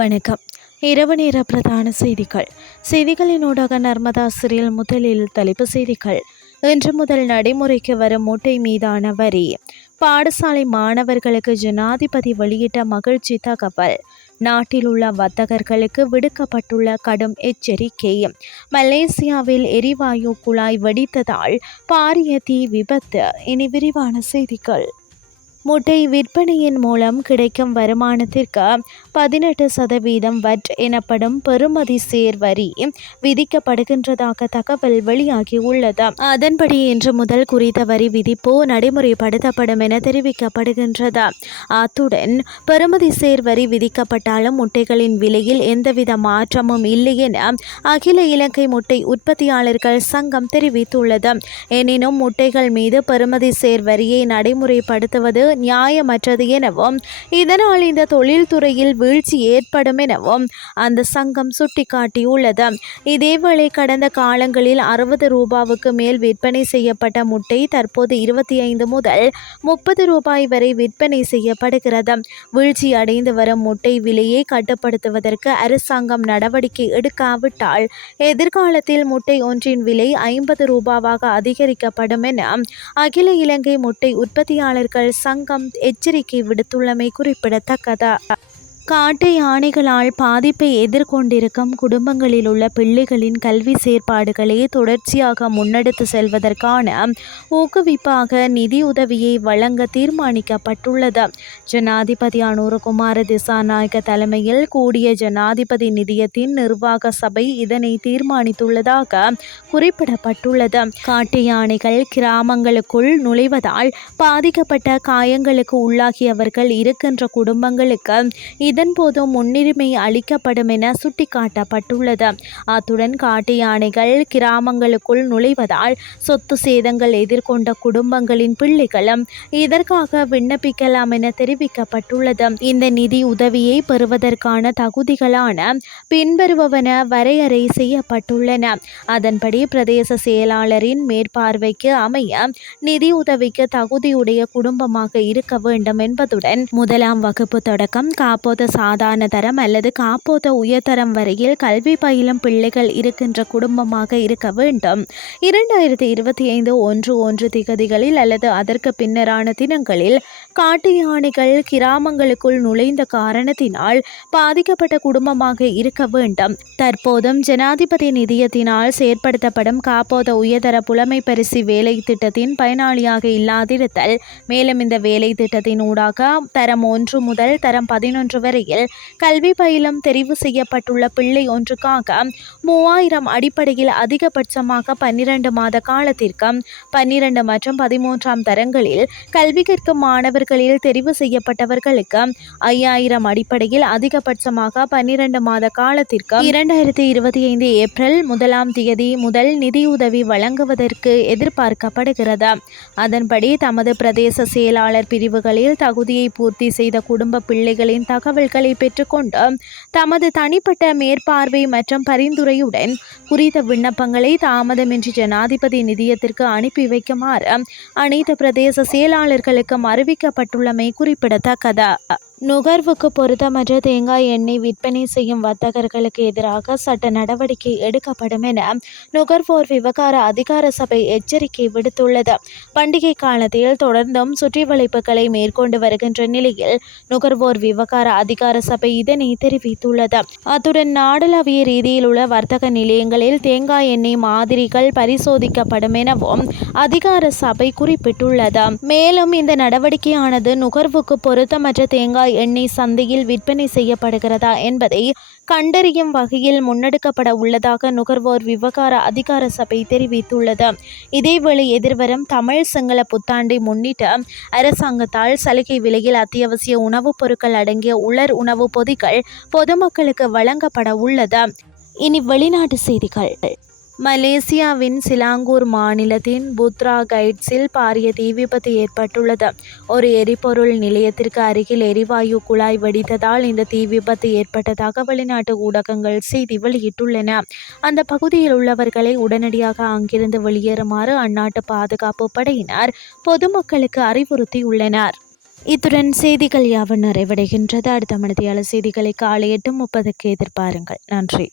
வணக்கம். இரவு நேர பிரதான செய்திகள். செய்திகளினூடாக நர்மதா சிறில் முதலில் தலைப்பு செய்திகள். இன்று முதல் நடைமுறைக்கு வரும் மூட்டை மீதான வரி. பாடசாலை மாணவர்களுக்கு ஜனாதிபதி வெளியிட்ட மகிழ்ச்சி தகவல். நாட்டில் உள்ள வர்த்தகர்களுக்கு விடுக்கப்பட்டுள்ள கடும் எச்சரிக்கை. மலேசியாவில் எரிவாயு குழாய் வெடித்ததால் பாரிய தீ விபத்து. இனி விரிவான செய்திகள். முட்டை விற்பனையின் மூலம் கிடைக்கும் வருமானத்திற்கு பதினெட்டு சதவீதம் வட் எனப்படும் பெறுமதி சேர் வரி விதிக்கப்படுகின்றதாக தகவல் வெளியாகியுள்ளது. அதன்படி இன்று முதல் குறித்த வரி விதிப்பு நடைமுறைப்படுத்தப்படும் என தெரிவிக்கப்படுகின்றது. அத்துடன் பெறுமதி சேர் வரி விதிக்கப்பட்டாலும் முட்டைகளின் விலையில் எந்தவித மாற்றமும் இல்லை என அகில இலங்கை முட்டை உற்பத்தியாளர்கள் சங்கம் தெரிவித்துள்ளது. எனினும் முட்டைகள் மீது பெறுமதி சேர் வரியை நடைமுறைப்படுத்துவது நியாயமற்றது எனவும் இதனால் இந்த தொழில்துறையில் வீழ்ச்சி ஏற்படும் எனவும் அந்த சங்கம் சுட்டிக்காட்டியுள்ளது. இதேவேளை கடந்த காலங்களில் அறுபது ரூபாவுக்கு மேல் விற்பனை செய்யப்பட்ட முட்டை தற்போது இருபத்தி ஐந்து முதல் முப்பது ரூபாய் வரை விற்பனை செய்யப்படுகிறது. வீழ்ச்சி அடைந்து வரும் முட்டை விலையை கட்டுப்படுத்துவதற்கு அரசாங்கம் நடவடிக்கை எடுக்காவிட்டால் எதிர்காலத்தில் முட்டை ஒன்றின் விலை ஐம்பது ரூபாவாக அதிகரிக்கப்படும் என அகில இலங்கை முட்டை உற்பத்தியாளர்கள் சங்க சங்கம் எச்சரிக்கை விடுத்துள்ளமை குறிப்பிடத்தக்கதா? காட்டு யானைகளால் பாதிப்பை எதிர்கொண்டிருக்கும் குடும்பங்களில் உள்ள பிள்ளைகளின் கல்வி செயற்பாடுகளை தொடர்ச்சியாக முன்னெடுத்து செல்வதற்கான ஊக்குவிப்பாக நிதியுதவியை வழங்க தீர்மானிக்கப்பட்டுள்ளது. ஜனாதிபதி அனுரகுமார திசாநாயக்க தலைமையில் கூடிய ஜனாதிபதி நிதியத்தின் நிர்வாக சபை இதனை தீர்மானித்துள்ளதாக குறிப்பிடப்பட்டுள்ளது. காட்டு யானைகள் கிராமங்களுக்குள் நுழைவதால் பாதிக்கப்பட்ட காயங்களுக்கு உள்ளாகியவர்கள் இருக்கின்ற குடும்பங்களுக்கு இதன்போது முன்னுரிமை அளிக்கப்படும் என சுட்டிக்காட்டப்பட்டுள்ளது. அத்துடன் காட்டு யானைகள் கிராமங்களுக்குள் நுழைவதால் சொத்து சேதங்கள் எதிர்கொண்ட குடும்பங்களின் பிள்ளைகளும் இதற்காக விண்ணப்பிக்கலாம் என தெரிவிக்கப்பட்டுள்ளது. இந்த நிதி உதவியை பெறுவதற்கான தகுதிகளான பின்வருபவன வரையறை செய்யப்பட்டுள்ளன. அதன்படி பிரதேச செயலாளரின் மேற்பார்வைக்கு அமைய நிதி உதவிக்கு தகுதியுடைய குடும்பமாக இருக்க வேண்டும் என்பதுடன் முதலாம் வகுப்பு தொடக்கம். காப்போத சாதாரண தரம் அல்லது காப்போத உயர்தரம் வரையில் கல்வி பயிலும் பிள்ளைகள் இருக்கின்ற குடும்பமாக இருக்க வேண்டும். இரண்டாயிரத்தி இருபத்தி ஐந்து ஒன்று ஒன்று திகதிகளில் அல்லது அதற்கு பின்னரான தினங்களில் காட்டு யானைகள் கிராமங்களுக்குள் நுழைந்த காரணத்தினால் பாதிக்கப்பட்ட குடும்பமாக இருக்க வேண்டும். தற்போதும் ஜனாதிபதி நிதியத்தினால் செயற்படுத்தப்படும் காப்போத உயர்தர புலமை பரிசு வேலை திட்டத்தின் பயனாளியாக இல்லாதிருத்தல் மேலும் இந்த வேலை திட்டத்தின் ஊடாக தரம் ஒன்று முதல் தரம் பதினொன்று வரையில் கல்வி பயிலும் தெரிவு செய்யப்பட்டுள்ள பிள்ளை ஒன்றுக்காக மூவாயிரம் அடிப்படையில் அதிகபட்சமாக பன்னிரண்டு மாத காலத்திற்கு பன்னிரண்டு மற்றும் பதிமூன்றாம் தரங்களில் கல்வி கற்கும் மாணவர்களில் தெரிவு செய்யப்பட்டவர்களுக்கு ஐயாயிரம் அடிப்படையில் அதிகபட்சமாக பன்னிரண்டு மாத காலத்திற்கு இரண்டாயிரத்தி இருபத்தி ஐந்து ஏப்ரல் முதலாம் தேதி முதல் நிதியுதவி வழங்குவதற்கு எதிர்பார்க்கப்படுகிறது. அதன்படி தமது பிரதேச செயலாளர் பிரிவுகளில் தகுதியை பூர்த்தி செய்த குடும்ப பிள்ளைகளின் தகவல் தகவல்களை பெற்றுக்கொண்டு தமது தனிப்பட்ட மேற்பார்வை மற்றும் பரிந்துரையுடன் குறித்த விண்ணப்பங்களை தாமதமின்றி ஜனாதிபதி நிதியத்திற்கு அனுப்பி வைக்குமாறு அனைத்து பிரதேச செயலாளர்களுக்கும் அறிவிக்கப்பட்டுள்ளமை குறிப்பிடத்தக்கது. நுகர்வுக்கு பொருத்தமற்ற தேங்காய் எண்ணெய் விற்பனை செய்யும் வர்த்தகர்களுக்கு எதிராக சட்ட நடவடிக்கை எடுக்கப்படும் என நுகர்வோர் விவகார அதிகார சபை எச்சரிக்கை விடுத்துள்ளது. பண்டிகை காலத்தில் தொடர்ந்தும் சுற்றி வளைப்புகளை மேற்கொண்டு வருகின்ற நிலையில் நுகர்வோர் விவகார அதிகார சபை இதனை தெரிவித்துள்ளது. அத்துடன் நாடளாவிய ரீதியில் உள்ள வர்த்தக நிலையங்களில் தேங்காய் எண்ணெய் மாதிரிகள் பரிசோதிக்கப்படும் எனவும் அதிகார சபை குறிப்பிட்டுள்ளது. மேலும் இந்த நடவடிக்கையானது நுகர்வுக்கு பொருத்தமற்ற தேங்காய் எண்ணெய் சந்தையில் விற்பனை செய்யப்படுகிறதா என்பதை கண்டறியும் வகையில் முன்னெடுக்கப்பட உள்ளதாக நுகர்வோர் விவகார அதிகார சபை தெரிவித்துள்ளது. இதேவேளை எதிர்வரும் தமிழ் சிங்கள புத்தாண்டை முன்னிட்டு அரசாங்கத்தால் சலுகை விலையில் அத்தியாவசிய உணவுப் பொருட்கள் அடங்கிய உலர் உணவு பொதிகள் பொதுமக்களுக்கு வழங்கப்பட உள்ளது. இனி வெளிநாட்டு செய்திகள். மலேசியாவின் சிலாங்கூர் மாநிலத்தின் புத்ரா கைட்ஸில் பாரிய தீ விபத்து ஏற்பட்டுள்ளது. ஒரு எரிபொருள் நிலையத்திற்கு அருகில் எரிவாயு குழாய் வெடித்ததால் இந்த தீ விபத்து ஏற்பட்டதாக வெளிநாட்டு ஊடகங்கள் செய்தி வெளியிட்டுள்ளன. அந்த பகுதியில் உள்ளவர்களை உடனடியாக அங்கிருந்து வெளியேறுமாறு அந்நாட்டு பாதுகாப்பு படையினர் பொதுமக்களுக்கு அறிவுறுத்தியுள்ளனர். இத்துடன் செய்திகள் யாவும் நிறைவடைகின்றது. அடுத்த மணித்தியால செய்திகளை காலை எட்டு முப்பதுக்கு எதிர்பாருங்கள். நன்றி.